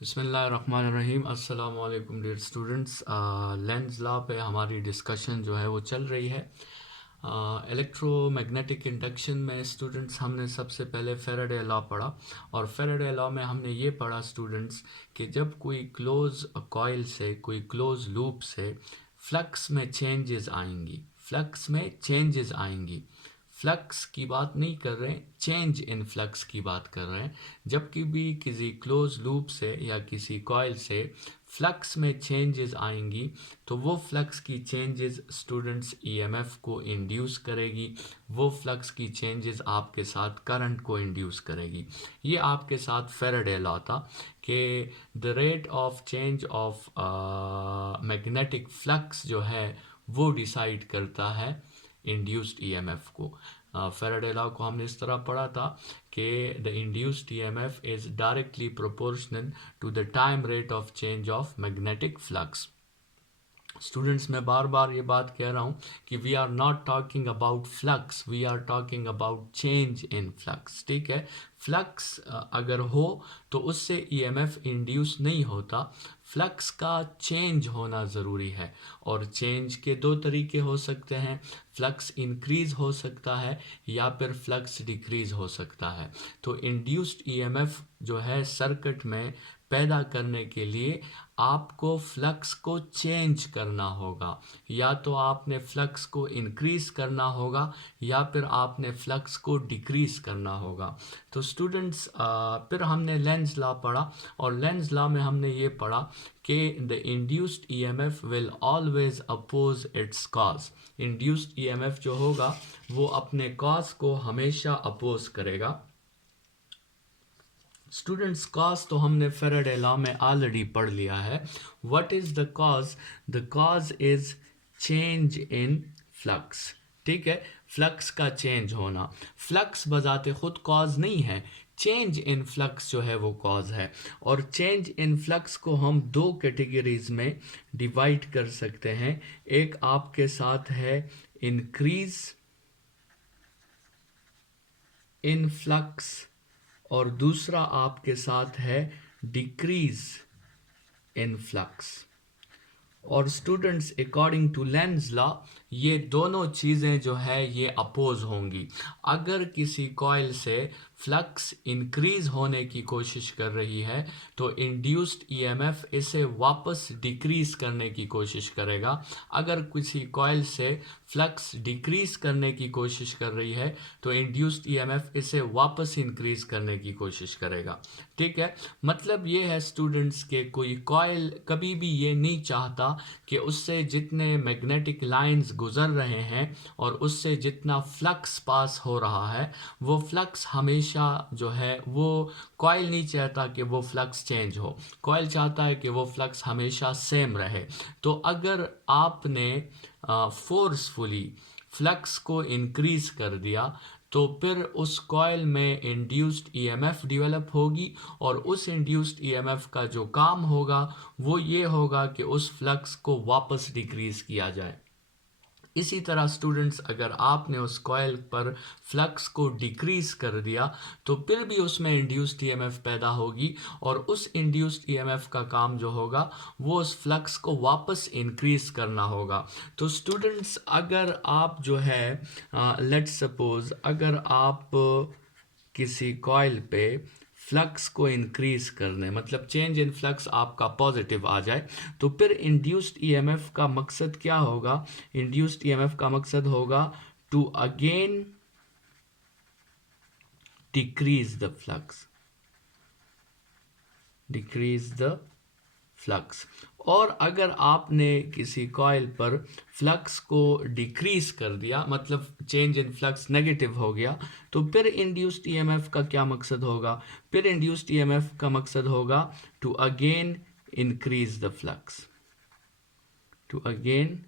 बिस्मिल्लाहिर्रहमानिर्रहीम। अस्सलाम वालेकुम डियर स्टूडेंट्स। लेंस लॉ पे हमारी डिस्कशन जो है वो चल रही है। इलेक्ट्रोमैग्नेटिक इंडक्शन में स्टूडेंट्स हमने सबसे पहले फैराडे लॉ पढ़ा, और फैराडे लॉ में हमने ये पढ़ा स्टूडेंट्स कि जब कोई क्लोज कॉइल से, कोई क्लोज लूप से फ्लक्स में चेंजेस आएंगी, फ्लक्स में चेंजेस आएंगी, फ्लक्स की बात नहीं कर रहे हैं, चेंज इन फ्लक्स की बात कर रहे हैं। जबकि भी किसी क्लोज लूप से या किसी कॉइल से फ्लक्स में चेंजेस आएंगी तो वो फ्लक्स की चेंजेस स्टूडेंट्स ईएमएफ को इंड्यूस करेगी, वो फ्लक्स की चेंजेस आपके साथ करंट को इंड्यूस करेगी। ये आपके साथ फैराडे लॉ था कि the rate of change of magnetic flux जो है वो डिसाइड करता है इंड्यूस्ड ईएमएफ को। फैराडे लॉ को हमने इस तरह पढ़ा था कि the induced EMF is directly proportional to the time rate of change of magnetic flux. Students, मैं बार बार ये बात कह रहा हूँ कि we are not talking about flux, we are talking about change in flux. ठीक है, फ्लक्स अगर हो तो उससे ईएमएफ इंड्यूस नहीं होता, फ्लक्स का चेंज होना ज़रूरी है। और चेंज के दो तरीके हो सकते हैं, फ्लक्स इंक्रीज हो सकता है या फिर फ्लक्स डिक्रीज हो सकता है। तो इंड्यूस्ड ईएमएफ जो है सर्किट में पैदा करने के लिए आपको फ्लक्स को चेंज करना होगा, या तो आपने फ्लक्स को इंक्रीज करना होगा या फिर आपने फ्लक्स को डिक्रीज करना होगा। तो स्टूडेंट्स, फिर हमने लेंस लॉ पढ़ा, और लेंस लॉ में हमने ये पढ़ा कि the induced EMF will always oppose its cause. Induced EMF जो होगा वो अपने कॉज को हमेशा अपोज करेगा। स्टूडेंट्स, कॉज तो हमने फैराडे लॉ में ऑलरेडी पढ़ लिया है। What is the cause? The cause is change in flux. ठीक है, फ्लक्स का चेंज होना। फ्लक्स बजाते खुद कॉज नहीं है, चेंज इन फ्लक्स जो है वो कॉज है। और चेंज इन फ्लक्स को हम दो कैटेगरीज में डिवाइड कर सकते हैं। एक आपके साथ है इंक्रीज इन फ्लक्स, और दूसरा आपके साथ है डिक्रीज इन फ्लक्स। और students, according to Lenz law ये दोनों चीज़ें जो है ये अपोज होंगी। अगर किसी कॉइल से फ्लक्स इंक्रीज होने की कोशिश कर रही है तो इंड्यूस्ड ईएमएफ इसे वापस डिक्रीज करने की कोशिश करेगा। अगर किसी कॉइल से फ्लक्स डिक्रीज करने की कोशिश कर रही है तो इंड्यूस्ड ईएमएफ इसे वापस इंक्रीज करने की कोशिश करेगा। ठीक है, मतलब ये है स्टूडेंट्स के कोई कॉइल कभी भी ये नहीं चाहता कि उससे जितने मैग्नेटिक लाइंस गुजर रहे हैं और उससे जितना फ्लक्स पास हो रहा है वो फ्लक्स हमेशा जो है वो कॉइल नहीं चाहता कि वो फ्लक्स चेंज हो, कॉइल चाहता है कि वो फ्लक्स हमेशा सेम रहे। तो अगर आपने फोर्सफुली फ्लक्स को इंक्रीज कर दिया तो फिर उस कॉइल में इंड्यूस्ड ईएमएफ डेवलप होगी, और उस इंड्यूस्ड ईएमएफ का जो काम होगा वो ये होगा कि उस फ्लक्स को वापस डिक्रीज किया जाए। इसी तरह स्टूडेंट्स, अगर आपने उस कॉइल पर फ्लक्स को डिक्रीज कर दिया तो फिर भी उसमें इंड्यूस्ड ईएमएफ पैदा होगी, और उस इंड्यूस्ड ईएमएफ का काम जो होगा वो उस फ्लक्स को वापस इंक्रीज करना होगा। तो स्टूडेंट्स, अगर आप जो है लेट्स सपोज अगर आप किसी कॉइल पे फ्लक्स को इंक्रीज करने, मतलब चेंज इन फ्लक्स आपका पॉजिटिव आ जाए, तो फिर इंड्यूस्ड ईएमएफ का मकसद क्या होगा? इंड्यूस्ड ईएमएफ का मकसद होगा to again decrease the flux, decrease the flux. और अगर आपने किसी कॉइल पर फ्लक्स को डिक्रीज कर दिया, मतलब चेंज इन फ्लक्स नेगेटिव हो गया, तो फिर इंड्यूस्ड ईएमएफ का क्या मकसद होगा? फिर इंड्यूस्ड ईएमएफ का मकसद होगा to again increase the flux, to again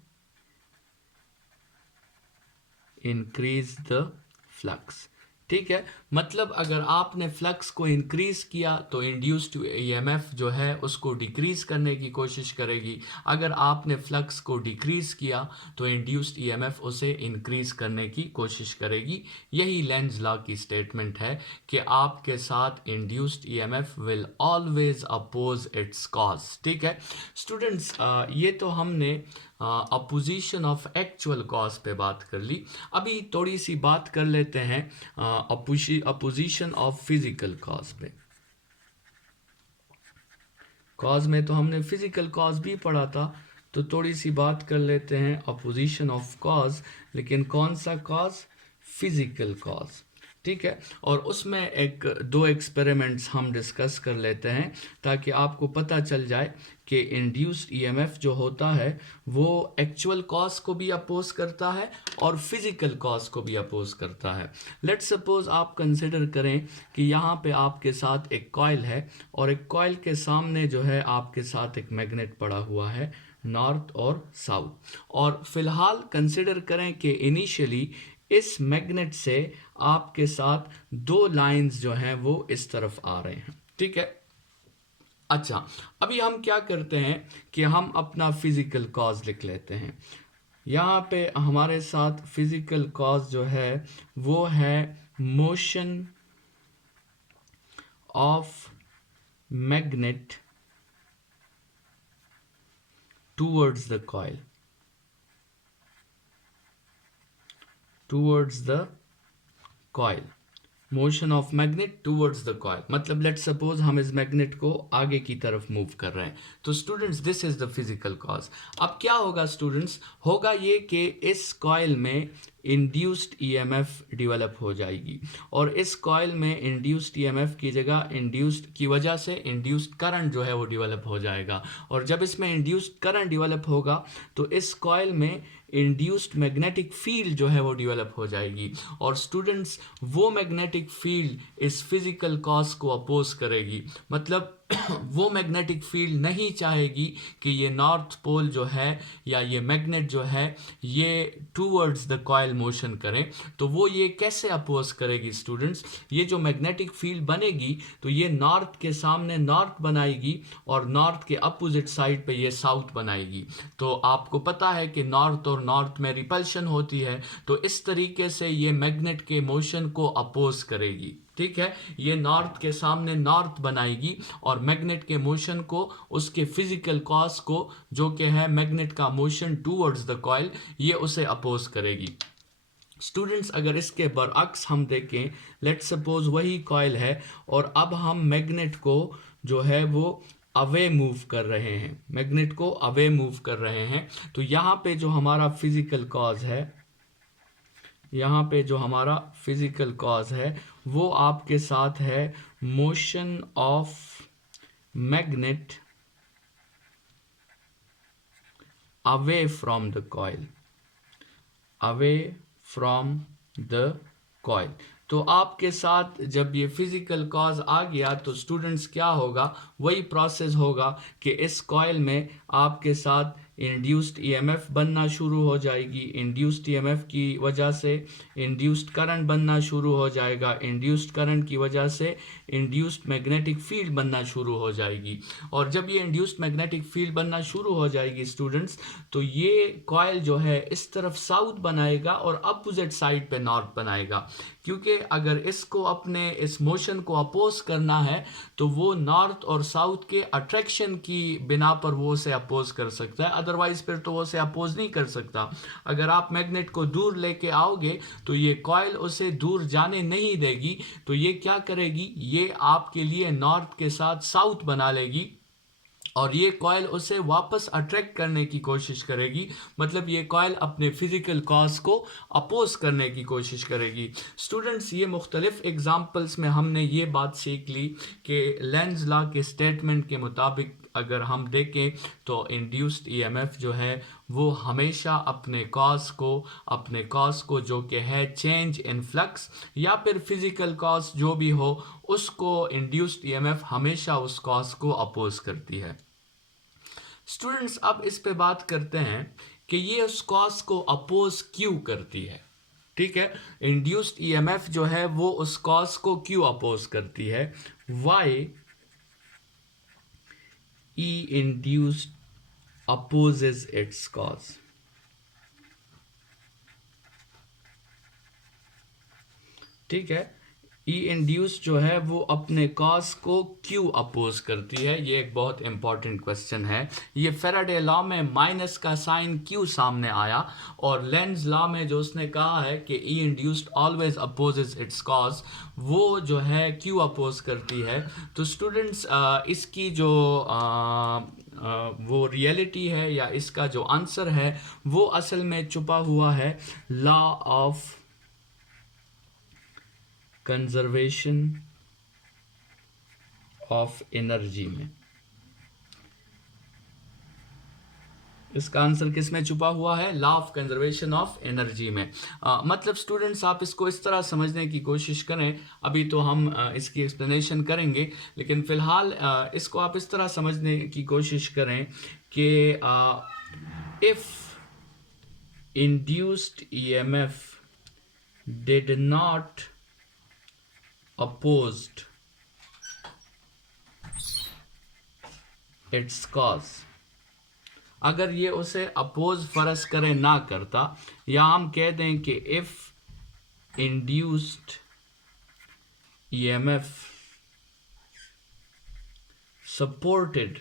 increase the flux. ठीक है, मतलब अगर आपने फ्लक्स को इंक्रीज किया तो इंड्यूस्ड ईएमएफ जो है उसको डिक्रीज करने की कोशिश करेगी, अगर आपने फ्लक्स को डिक्रीज किया तो इंड्यूस्ड ईएमएफ उसे इंक्रीज करने की कोशिश करेगी। यही लेंज लॉ की स्टेटमेंट है कि आपके साथ induced EMF will always oppose its cause. ठीक है स्टूडेंट्स, ये तो हमने अपोजिशन ऑफ एक्चुअल कॉज पे बात कर ली। अभी थोड़ी सी बात कर लेते हैं अपोजिशन ऑफ फिजिकल कॉज पे। कॉज में तो हमने फिजिकल कॉज भी पढ़ा था, तो थोड़ी सी बात कर लेते हैं अपोजिशन ऑफ कॉज, लेकिन कौन सा कॉज? Physical cause. ठीक है, और उसमें एक दो एक्सपेरिमेंट्स हम डिस्कस कर लेते हैं ताकि आपको पता चल जाए कि इंड्यूस्ड ईएमएफ जो होता है वो एक्चुअल कॉज को भी अपोज करता है और फिजिकल कॉज को भी अपोज करता है। लेट्स सपोज आप कंसिडर करें कि यहाँ पे आपके साथ एक कॉइल है और एक कॉइल के सामने जो है आपके साथ एक मैग्नेट पड़ा हुआ है नॉर्थ और साउथ, और फिलहाल कंसिडर करें कि इनिशियली इस मैग्नेट से आपके साथ दो लाइंस जो हैं वो इस तरफ आ रहे हैं। ठीक है, अच्छा अभी हम क्या करते हैं कि हम अपना फिजिकल कॉज लिख लेते हैं। यहाँ पे हमारे साथ फिजिकल कॉज जो है वो है motion of magnet towards the coil, towards the coil, motion of magnet towards the coil, मतलब लेट्स सपोज हम इस मैग्नेट को आगे की तरफ मूव कर रहे हैं। तो students this is the physical cause. अब क्या होगा स्टूडेंट्स, होगा ये कि इस कॉइल में इंड्यूस्ड ईएमएफ डेवलप हो जाएगी और इस कॉइल में इंड्यूस्ड ईएमएफ की जगह इंड्यूस्ड की वजह से इंड्यूस्ड करंट जो है वो डेवलप हो जाएगा, और जब इसमें इंड्यूस्ड करंट डेवलप होगा तो इस कॉइल में इंड्यूस्ड मैग्नेटिक फील्ड जो है वो डेवलप हो जाएगी, और स्टूडेंट्स वो मैग्नेटिक फील्ड इस फिजिकल कॉज को अपोज करेगी। मतलब वो मैग्नेटिक फील्ड नहीं चाहेगी कि ये नॉर्थ पोल जो है या ये मैग्नेट जो है ये टूवर्ड्स द कॉइल मोशन करें। तो वो ये कैसे अपोज करेगी स्टूडेंट्स, ये जो मैग्नेटिक फील्ड बनेगी तो ये नॉर्थ के सामने नॉर्थ बनाएगी और नॉर्थ के अपोजिट साइड पे ये साउथ बनाएगी। तो आपको पता है कि नॉर्थ और नॉर्थ में रिपल्शन होती है, तो इस तरीके से ये मैग्नेट के मोशन को अपोज करेगी। ठीक है, ये नॉर्थ के सामने नॉर्थ बनाएगी और मैग्नेट के मोशन को, उसके फिजिकल कॉज को जो कि है मैग्नेट का मोशन टूवर्ड्स द कॉइल, ये उसे अपोज करेगी। स्टूडेंट्स अगर इसके बरअक्स हम देखें, लेट्स सपोज वही कॉइल है और अब हम मैग्नेट को जो है वो अवे मूव कर रहे हैं, मैग्नेट को अवे मूव कर रहे हैं। तो यहाँ पे जो हमारा फिजिकल कॉज है, यहाँ पे जो हमारा फिजिकल कॉज है वो आपके साथ है motion of magnet away from the coil, away from the coil. तो आपके साथ जब ये फिजिकल कॉज आ गया तो स्टूडेंट्स क्या होगा, वही प्रोसेस होगा कि इस कॉइल में आपके साथ इंड्यूस्ड ईएमएफ बनना शुरू हो जाएगी, इंड्यूस्ड ईएमएफ की वजह से इंड्यूस्ड करंट बनना शुरू हो जाएगा, इंड्यूस्ड करंट की वजह से इंड्यूस्ड मैग्नेटिक फील्ड बनना शुरू हो जाएगी, और जब ये इंड्यूस्ड मैग्नेटिक फील्ड बनना शुरू हो जाएगी स्टूडेंट्स तो ये कॉइल जो है इस तरफ साउथ बनाएगा और अपोजिट साइड पे नॉर्थ बनाएगा, क्योंकि अगर इसको अपने इस मोशन को अपोज करना है तो वो नॉर्थ और साउथ के अट्रैक्शन की बिना पर वो उसे अपोज कर सकता है, अदरवाइज फिर तो वो उसे अपोज नहीं कर सकता। अगर आप मैग्नेट को दूर लेके आओगे तो ये कॉइल उसे दूर जाने नहीं देगी, तो ये क्या करेगी, ये आपके लिए नॉर्थ के साथ साउथ बना लेगी और ये कॉइल उसे वापस अट्रैक्ट करने की कोशिश करेगी, मतलब ये कॉइल अपने फिजिकल कॉज को अपोज करने की कोशिश करेगी। स्टूडेंट्स ये मुख्तलिफ एग्जाम्पल्स में हमने ये बात सीख ली कि लेंज लॉ के स्टेटमेंट के मुताबिक अगर हम देखें तो इंड्यूस्ड ईएमएफ जो है वो हमेशा अपने कॉज को जो कि है चेंज इन फ्लक्स या फिर फिजिकल कॉज जो भी हो उसको इंड्यूस्ड ईएमएफ हमेशा उस कॉज को अपोज करती है। स्टूडेंट्स अब इस पे बात करते हैं कि ये उस कॉज को अपोज क्यों करती है। ठीक है। इंड्यूस्ड ईएमएफ जो है वो उस कॉज को क्यों अपोज करती है, why E induced opposes its cause. ठीक है, ई इंड्यूस जो है वो अपने कॉज को क्यों अपोज करती है, ये एक बहुत इंपॉर्टेंट क्वेश्चन है। ये फेराडे लॉ में माइनस का साइन क्यों सामने आया, और लेंज लॉ में जो उसने कहा है कि E induced always opposes its cause, वो जो है क्यों अपोज करती है। तो स्टूडेंट्स इसकी जो वो रियलिटी है या इसका जो आंसर है वो असल में छुपा हुआ है law of conservation of energy में। इसका आंसर किस में छुपा हुआ है, law of conservation of energy में। मतलब स्टूडेंट्स आप इसको इस तरह समझने की कोशिश करें, अभी तो हम इसकी एक्सप्लेनेशन करेंगे, लेकिन फिलहाल इसको आप इस तरह समझने की कोशिश करें कि if induced EMF did not opposed its cause, अगर ये उसे अपोज फर्ज करे ना करता, या हम कह दें कि इफ इंड्यूस्ड ईएमएफ सपोर्टेड,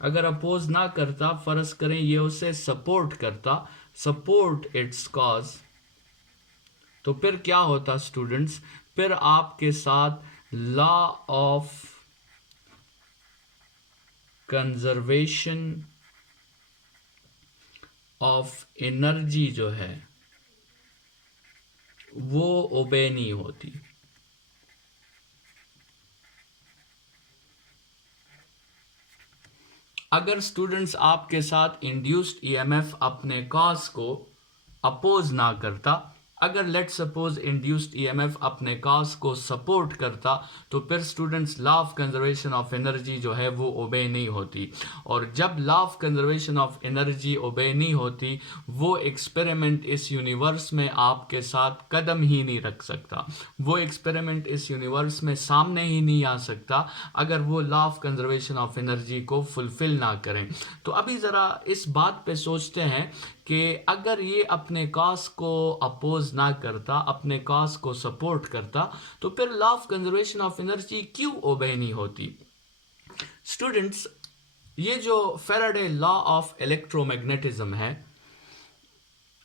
अगर अपोज ना करता, फर्ज करें ये उसे सपोर्ट करता, सपोर्ट इट्स कॉज, तो फिर क्या होता स्टूडेंट्स, फिर आपके साथ law of conservation of energy जो है वो ओबे नहीं होती। अगर स्टूडेंट्स आपके साथ इंड्यूस्ड ईएमएफ अपने कॉज को अपोज ना करता, अगर लेट सपोज इंड्यूस्ड ईएमएफ अपने कॉज को सपोर्ट करता, तो फिर students law of conservation of energy जो है वो ओबे नहीं होती। और जब law of conservation of energy obey नहीं होती, वो एक्सपेरिमेंट इस यूनिवर्स में आपके साथ कदम ही नहीं रख सकता, वो एक्सपेरिमेंट इस यूनिवर्स में सामने ही नहीं आ सकता अगर वो law of conservation of energy को फुलफिल ना करें। तो अभी ज़रा इस बात पे सोचते हैं कि अगर ये अपने कॉज को अपोज ना करता, अपने कॉज को सपोर्ट करता, तो फिर law of conservation of energy क्यों ओबे नहीं होती। स्टूडेंट्स ये जो फेराडे लॉ ऑफ इलेक्ट्रोमैग्नेटिज्म है,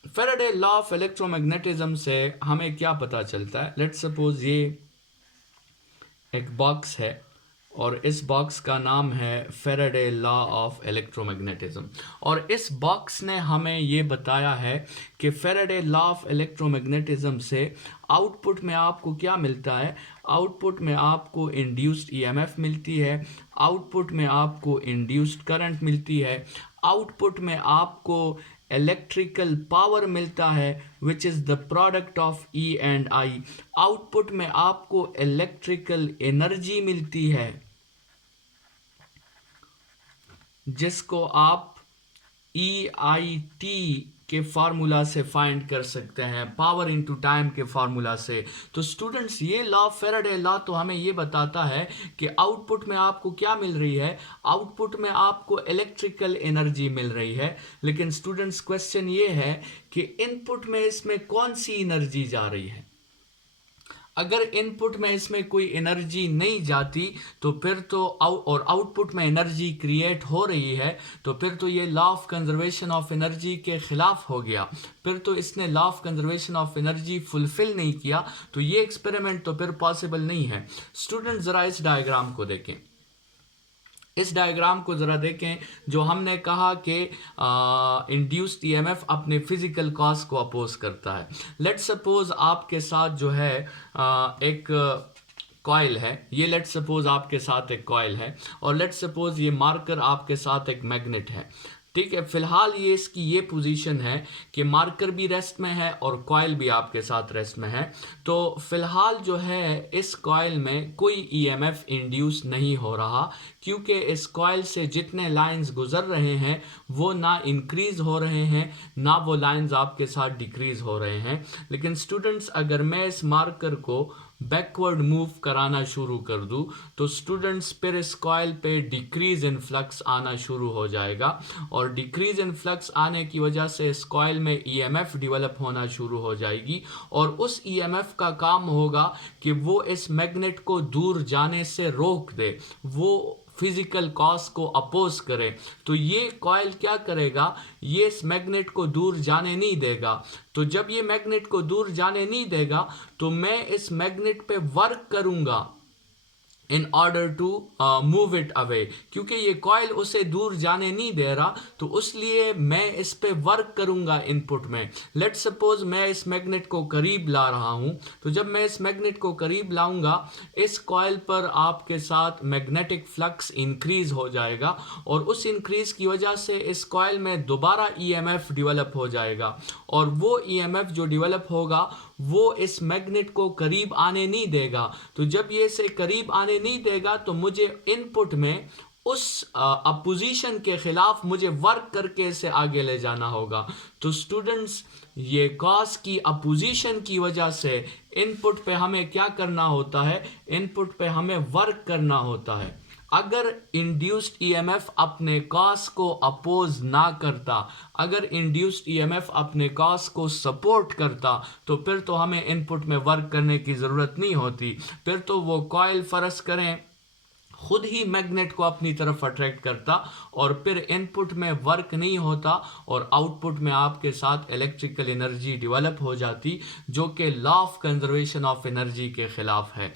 फेराडे लॉ ऑफ इलेक्ट्रोमैग्नेटिज्म से हमें क्या पता चलता है। लेट्स सपोज ये एक बॉक्स है और इस बॉक्स का नाम है फेराडे लॉ ऑफ इलेक्ट्रोमैग्नेटिज्म, और इस बॉक्स ने हमें ये बताया है कि फेराडे लॉ ऑफ इलेक्ट्रोमैग्नेटिज्म से आउटपुट में आपको क्या मिलता है, आउटपुट में आपको इंड्यूस्ड ईएमएफ मिलती है, आउटपुट में आपको इंड्यूस्ड करंट मिलती है, आउटपुट में आपको इलेक्ट्रिकल पावर मिलता है which is the product of E and I, output में आपको इलेक्ट्रिकल एनर्जी मिलती है जिसको आप ई आई टी के फार्मूला से फाइंड कर सकते हैं, पावर इनटू टाइम के फार्मूला से। तो स्टूडेंट्स ये लॉ फेराडे लॉ तो हमें ये बताता है कि आउटपुट में आपको क्या मिल रही है, आउटपुट में आपको इलेक्ट्रिकल एनर्जी मिल रही है। लेकिन स्टूडेंट्स क्वेश्चन ये है कि इनपुट में इसमें कौन सी एनर्जी जा रही है। अगर इनपुट में इसमें कोई एनर्जी नहीं जाती तो फिर तो और आउटपुट में एनर्जी क्रिएट हो रही है, तो फिर तो ये law of conservation of energy के खिलाफ हो गया, फिर तो इसने law of conservation of energy fulfil नहीं किया, तो ये एक्सपेरिमेंट तो फिर पॉसिबल नहीं है। स्टूडेंट ज़रा इस डायग्राम को देखें, इस डायग्राम को ज़रा देखें, जो हमने कहा कि इंड्यूस्ड ईएमएफ अपने फिजिकल कॉज को अपोज करता है। लेट्स सपोज आपके साथ जो है एक कॉइल है, ये लेट्स सपोज आपके साथ एक कॉइल है, और लेट्स सपोज ये मार्कर आपके साथ एक मैग्नेट है। ठीक है। फिलहाल ये इसकी ये पोजीशन है कि मार्कर भी रेस्ट में है और कॉइल भी आपके साथ रेस्ट में है। तो फिलहाल जो है इस कॉइल में कोई ईएमएफ इंड्यूस नहीं हो रहा, क्योंकि इस कॉइल से जितने लाइंस गुजर रहे हैं वो ना इंक्रीज हो रहे हैं, ना वो लाइंस आपके साथ डिक्रीज हो रहे हैं। लेकिन स्टूडेंट्स, अगर मैं इस मार्कर को बैकवर्ड मूव कराना शुरू कर दूं तो स्टूडेंट्स फिर इस कॉइल पे डिक्रीज इन फ्लक्स आना शुरू हो जाएगा, और डिक्रीज इन फ्लक्स आने की वजह से इस कॉइल में ईएमएफ डेवलप होना शुरू हो जाएगी, और उस ईएमएफ का काम होगा कि वो इस मैग्नेट को दूर जाने से रोक दे, वो फिजिकल कॉज को अपोज करे। तो ये कॉइल क्या करेगा, ये इस मैग्नेट को दूर जाने नहीं देगा। तो जब ये मैग्नेट को दूर जाने नहीं देगा तो मैं इस मैग्नेट पे वर्क करूंगा in order to move it away, क्योंकि ये कॉइल उसे दूर जाने नहीं दे रहा, तो इसलिए मैं इस पे वर्क करूंगा इनपुट में। लेट सपोज मैं इस मैग्नेट को करीब ला रहा हूं, तो जब मैं इस मैग्नेट को करीब लाऊंगा इस कॉइल पर आपके साथ मैग्नेटिक फ्लक्स इंक्रीज हो जाएगा, और उस इंक्रीज की वजह से इस कॉइल में दोबारा ईएमएफ डेवलप हो जाएगा, और वो ईएमएफ जो डेवलप होगा वो इस मैग्नेट को करीब आने नहीं देगा। तो जब ये इसे करीब आने नहीं देगा तो मुझे इनपुट में उस अपोजिशन के खिलाफ मुझे वर्क करके इसे आगे ले जाना होगा। तो स्टूडेंट्स, ये कॉज की अपोजिशन की वजह से इनपुट पे हमें क्या करना होता है, इनपुट पे हमें वर्क करना होता है। अगर इंड्यूस्ड ईएमएफ अपने कॉज को अपोज ना करता, अगर इंड्यूस्ड ईएमएफ अपने कॉज को सपोर्ट करता, तो फिर तो हमें इनपुट में वर्क करने की ज़रूरत नहीं होती। फिर तो वो कॉइल फर्ज करें खुद ही मैग्नेट को अपनी तरफ अट्रैक्ट करता, और फिर इनपुट में वर्क नहीं होता और आउटपुट में आपके साथ इलेक्ट्रिकल एनर्जी डेवलप हो जाती, जो कि law of conservation of energy के खिलाफ है।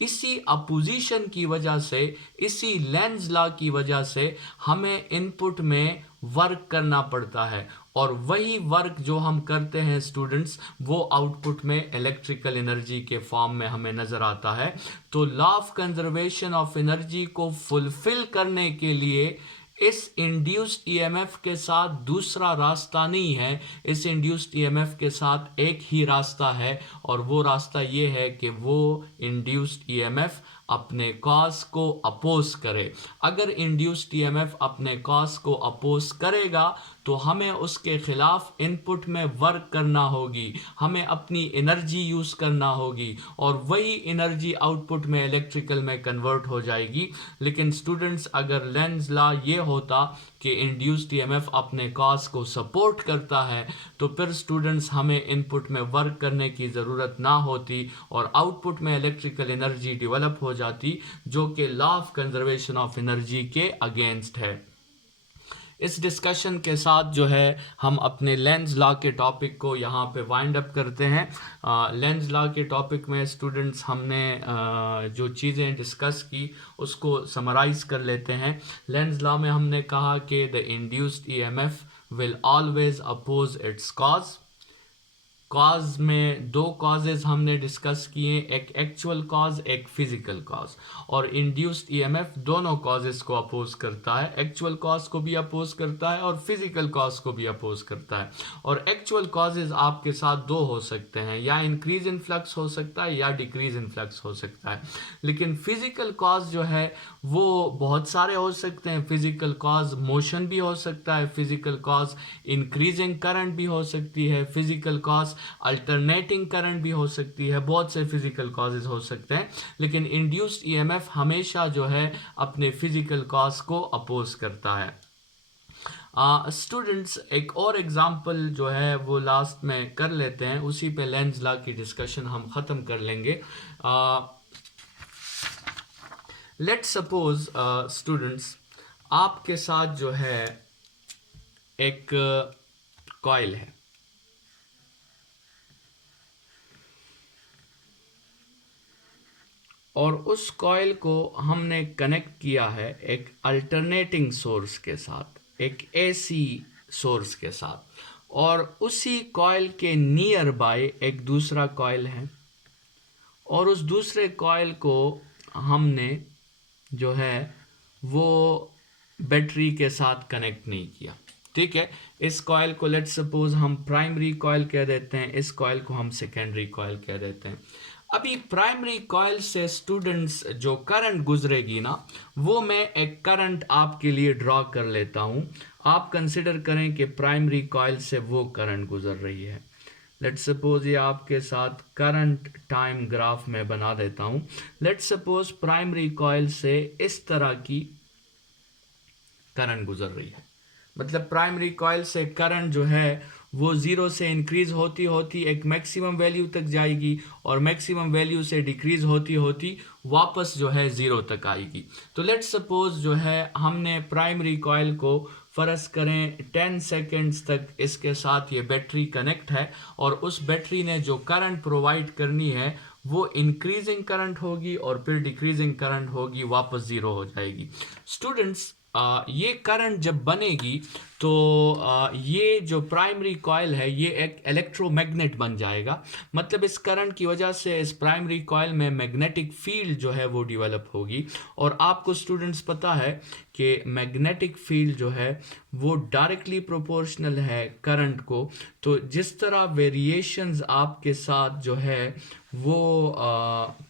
इसी अपोजिशन की वजह से, इसी लेंज लॉ की वजह से हमें इनपुट में वर्क करना पड़ता है, और वही वर्क जो हम करते हैं स्टूडेंट्स, वो आउटपुट में इलेक्ट्रिकल एनर्जी के फॉर्म में हमें नजर आता है। तो law of conservation of energy को फुलफिल करने के लिए इस इंड्यूस्ड ईएमएफ के साथ दूसरा रास्ता नहीं है, इस इंड्यूस्ड ईएमएफ के साथ एक ही रास्ता है, और वो रास्ता ये है कि वो इंड्यूस्ड ईएमएफ अपने कॉज को अपोज करे। अगर इंड्यूस्ड ईएमएफ अपने कॉज को अपोज करेगा तो हमें उसके खिलाफ इनपुट में वर्क करना होगी, हमें अपनी एनर्जी यूज करना होगी, और वही एनर्जी आउटपुट में इलेक्ट्रिकल में कन्वर्ट हो जाएगी। लेकिन स्टूडेंट्स, अगर लेंज लॉ ये होता कि इंड्यूस्ड ईएमएफ अपने कॉज को सपोर्ट करता है, तो फिर स्टूडेंट्स हमें इनपुट में वर्क करने की ज़रूरत ना होती और आउटपुट में इलेक्ट्रिकल एनर्जी डेवलप हो जाती, जो कि law of conservation of energy के अगेंस्ट है। इस डिस्कशन के साथ जो है हम अपने लेंज लॉ के टॉपिक को यहाँ पे वाइंड अप करते हैं। लेंज लॉ के टॉपिक में स्टूडेंट्स हमने जो चीज़ें डिस्कस की उसको समराइज कर लेते हैं। लेंज लॉ में हमने कहा कि the induced EMF will always oppose its cause. Cause में दो कॉजेज हमने डिस्कस किए, एक एक्चुअल कॉज, एक फिजिकल कॉज, और इंड्यूस्ड ईएमएफ दोनों कॉजेज को अपोज करता है, एक्चुअल कॉज को भी अपोज करता है और फिजिकल कॉज को भी अपोज करता है। और एक्चुअल कॉजेज आपके साथ दो हो सकते हैं, या इंक्रीज इन फ्लक्स हो सकता है या डिक्रीज इन फ्लक्स हो सकता है। लेकिन फिजिकल कॉज जो है वो बहुत सारे हो सकते हैं। फिजिकल कॉज मोशन भी हो सकता है, फिजिकल कॉज इंक्रीजिंग करंट भी हो सकती है, फिजिकल कॉज अल्टरनेटिंग करंट भी हो सकती है, बहुत से फिजिकल कॉजेज हो सकते हैं। लेकिन इंड्यूस्ड ईएमएफ हमेशा जो है अपने फिजिकल कॉज को अपोज करता है। स्टूडेंट्स, एक और एग्जांपल जो है वो लास्ट में कर लेते हैं, उसी पे लेंज लॉ की डिस्कशन हम ख़त्म कर लेंगे। लेट्स सपोज स्टूडेंट्स, आपके साथ जो है एक कॉइल है, और उस कॉइल को हमने कनेक्ट किया है एक अल्टरनेटिंग सोर्स के साथ, एक एसी सोर्स के साथ, और उसी कॉइल के नियर बाय एक दूसरा कॉइल है, और उस दूसरे कॉइल को हमने जो है वो बैटरी के साथ कनेक्ट नहीं किया। ठीक है। इस कॉइल को लेट्स सपोज हम प्राइमरी कॉइल कह देते हैं, इस कॉइल को हम सेकेंडरी कॉइल कह देते हैं। अभी प्राइमरी कॉइल से स्टूडेंट्स जो करंट गुजरेगी ना, वो मैं एक करंट आपके लिए ड्रॉ कर लेता हूं। आप कंसिडर करें कि प्राइमरी कॉइल से वो करंट गुजर रही है। लेट्स सपोज ये आपके साथ करंट टाइम ग्राफ में बना देता हूं। लेट्स सपोज प्राइमरी कॉइल से इस तरह की करंट गुजर रही है, मतलब प्राइमरी कॉइल से करंट जो है वो जीरो से इंक्रीज होती होती एक मैक्सिमम वैल्यू तक जाएगी और मैक्सिमम वैल्यू से डिक्रीज होती होती वापस जो है जीरो तक आएगी। तो लेट्स सपोज जो है हमने प्राइमरी कॉइल को फ़र्ज़ करें 10 सेकेंड्स तक इसके साथ ये बैटरी कनेक्ट है और उस बैटरी ने जो करंट प्रोवाइड करनी है वो इंक्रीजिंग करंट होगी और फिर डिक्रीजिंग करंट होगी, वापस ज़ीरो हो जाएगी। स्टूडेंट्स ये करंट जब बनेगी तो ये जो प्राइमरी कॉइल है ये एक इलेक्ट्रोमैग्नेट बन जाएगा। मतलब इस करंट की वजह से इस प्राइमरी कॉइल में मैग्नेटिक फील्ड जो है वो डेवलप होगी। और आपको स्टूडेंट्स पता है कि मैग्नेटिक फील्ड जो है वो डायरेक्टली प्रोपोर्शनल है करंट को। तो जिस तरह वेरिएशंस आपके साथ जो है वो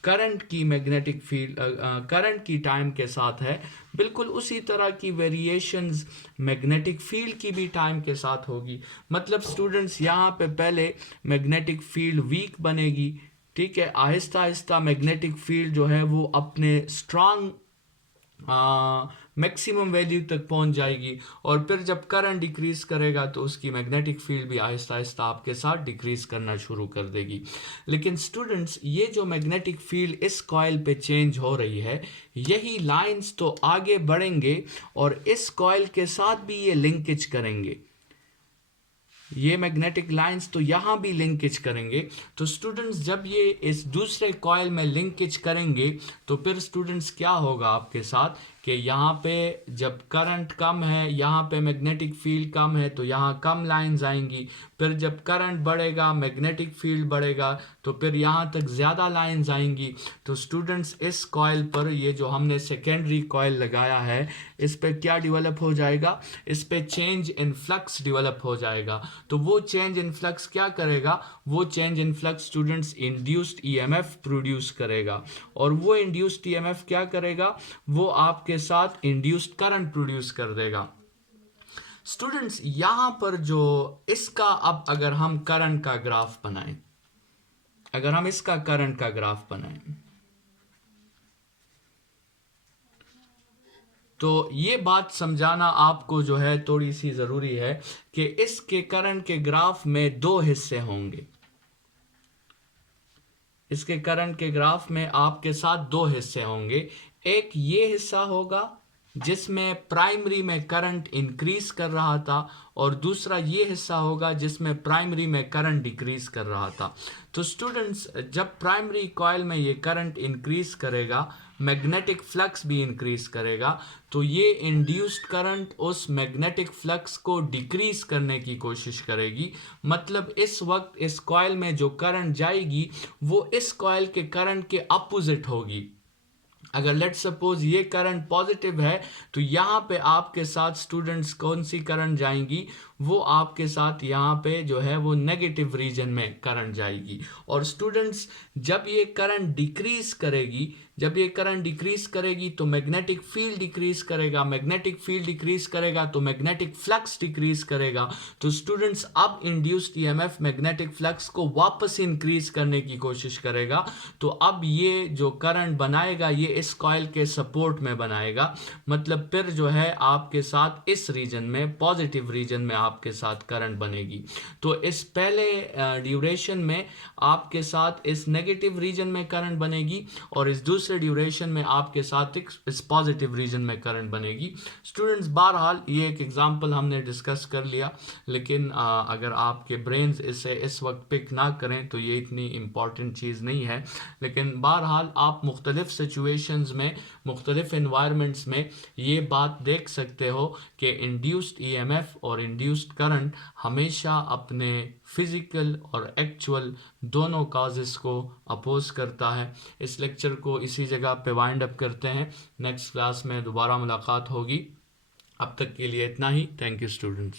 करंट की मैग्नेटिक फील्ड करंट की टाइम के साथ है, बिल्कुल उसी तरह की वेरिएशंस मैग्नेटिक फील्ड की भी टाइम के साथ होगी। मतलब स्टूडेंट्स यहाँ पे पहले मैग्नेटिक फील्ड वीक बनेगी, ठीक है, आहिस्ता आहिस्ता मैग्नेटिक फील्ड जो है वो अपने स्ट्रांग मैक्सिमम वैल्यू तक पहुंच जाएगी और फिर जब करंट डिक्रीज करेगा तो उसकी मैग्नेटिक फील्ड भी आहिस्ता आहिस्ता आपके साथ डिक्रीज करना शुरू कर देगी। लेकिन स्टूडेंट्स ये जो मैग्नेटिक फील्ड इस कॉइल पे चेंज हो रही है, यही लाइंस तो आगे बढ़ेंगे और इस कॉइल के साथ भी ये लिंकेज करेंगे। ये मैग्नेटिक लाइंस तो यहाँ भी लिंकेज करेंगे। तो स्टूडेंट्स जब ये इस दूसरे कॉइल में लिंकेज करेंगे तो फिर स्टूडेंट्स क्या होगा आपके साथ कि यहाँ पे जब करंट कम है, यहाँ पे मैग्नेटिक फील्ड कम है तो यहाँ कम लाइंस आएंगी। फिर जब करंट बढ़ेगा, मैग्नेटिक फील्ड बढ़ेगा तो फिर यहाँ तक ज़्यादा लाइंस आएंगी। तो स्टूडेंट्स इस कॉइल पर ये जो हमने सेकेंडरी कॉइल लगाया है इस पे क्या डेवलप हो जाएगा, इस पे चेंज इन फ्लक्स डेवलप हो जाएगा। तो वो चेंज इन फ्लक्स क्या करेगा, वो change in flux students induced EMF produce करेगा और वो इंड्यूस्ड ईएमएफ क्या करेगा, वो आपके साथ इंड्यूस्ड करंट प्रोड्यूस कर देगा। स्टूडेंट्स यहां पर जो इसका अब अगर हम करंट का ग्राफ बनाएं, अगर हम इसका करंट का ग्राफ बनाएं तो ये बात समझाना आपको जो है थोड़ी सी ज़रूरी है कि इसके करंट के ग्राफ में दो हिस्से होंगे। इसके करंट के ग्राफ में आपके साथ दो हिस्से होंगे। एक ये हिस्सा होगा जिसमें प्राइमरी में करंट इंक्रीज कर रहा था और दूसरा ये हिस्सा होगा जिसमें प्राइमरी में करंट डिक्रीज कर रहा था। तो स्टूडेंट्स जब प्राइमरी कॉइल में ये करंट इंक्रीज करेगा, मैग्नेटिक फ्लक्स भी इंक्रीज करेगा, तो ये इंड्यूस्ड करंट उस मैग्नेटिक फ्लक्स को डिक्रीज करने की कोशिश करेगी। मतलब इस वक्त इस कॉइल में जो करंट जाएगी वो इस कॉइल के करंट के अपोजिट होगी। अगर लेट्स सपोज ये करंट पॉजिटिव है तो यहाँ पे आपके साथ स्टूडेंट्स कौन सी करंट जाएंगी, वो आपके साथ यहाँ पे जो है वो नेगेटिव रीजन में करंट जाएगी। और स्टूडेंट्स जब ये करंट डिक्रीज करेगी, जब ये करंट डिक्रीज करेगी तो मैग्नेटिक फील्ड डिक्रीज करेगा, मैग्नेटिक फील्ड डिक्रीज करेगा तो मैग्नेटिक फ्लक्स डिक्रीज करेगा। तो स्टूडेंट्स अब इंड्यूस्ड ईएमएफ मैग्नेटिक फ्लक्स को वापस इंक्रीज करने की कोशिश करेगा। तो अब ये जो करंट बनाएगा ये इस कॉइल के सपोर्ट में बनाएगा। मतलब फिर जो है आपके साथ इस रीजन में, पॉजिटिव रीजन में आपके साथ करंट बनेगी। तो इस पहले ड्यूरेशन में आपके साथ इस नेगेटिव रीजन में करंट बनेगी और इस दूसरे ड्यूरेशन में आपके साथ इस पॉजिटिव रीजन में करंट बनेगी। स्टूडेंट्स बहरहाल ये एक एग्जांपल हमने डिस्कस कर लिया, लेकिन अगर आपके ब्रेन्स इसे इस वक्त पिक ना करें तो ये इतनी इम्पॉर्टेंट चीज़ नहीं है। लेकिन बहरहाल आप मुख्तलिफ सिचुएशंस में, मुख्तलिफ इन्वायरमेंट्स में ये बात देख सकते हो कि इंड्यूस्ड ईएमएफ और इंड्यूस्ड करंट हमेशा अपने फिज़िकल और एक्चुअल दोनों काजेस को अपोज करता है। इस लेक्चर को इसी जगह पे वाइंड अप करते हैं। नेक्स्ट क्लास में दोबारा मुलाकात होगी। अब तक के लिए इतना ही। Thank you students.